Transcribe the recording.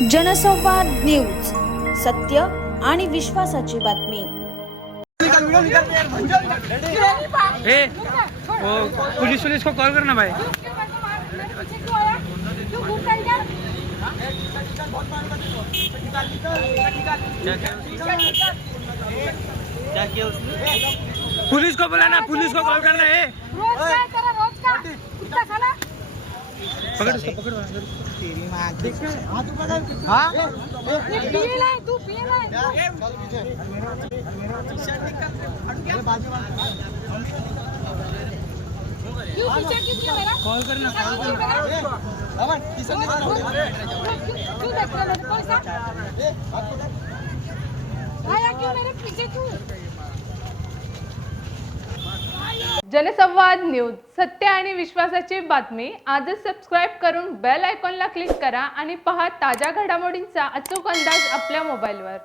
जनसंवाद न्यूज, सत्य आणि विश्वासाची बातमी. पुलिस को कॉल करना भाई. पुलिस को बुलाना, पुलिस को कॉल करना है. पकड़ इसको, पकड़. तेरी माँ देख. हाँ तू कॉल करना. जनसंवाद न्यूज, सत्य आणि विश्वासाची बातमी. आजच सबस्क्राईब करून बेल आयकॉनला क्लिक करा आणि पहा ताज्या घडामोडींचा अचूक अंदाज आपल्या मोबाईलवर.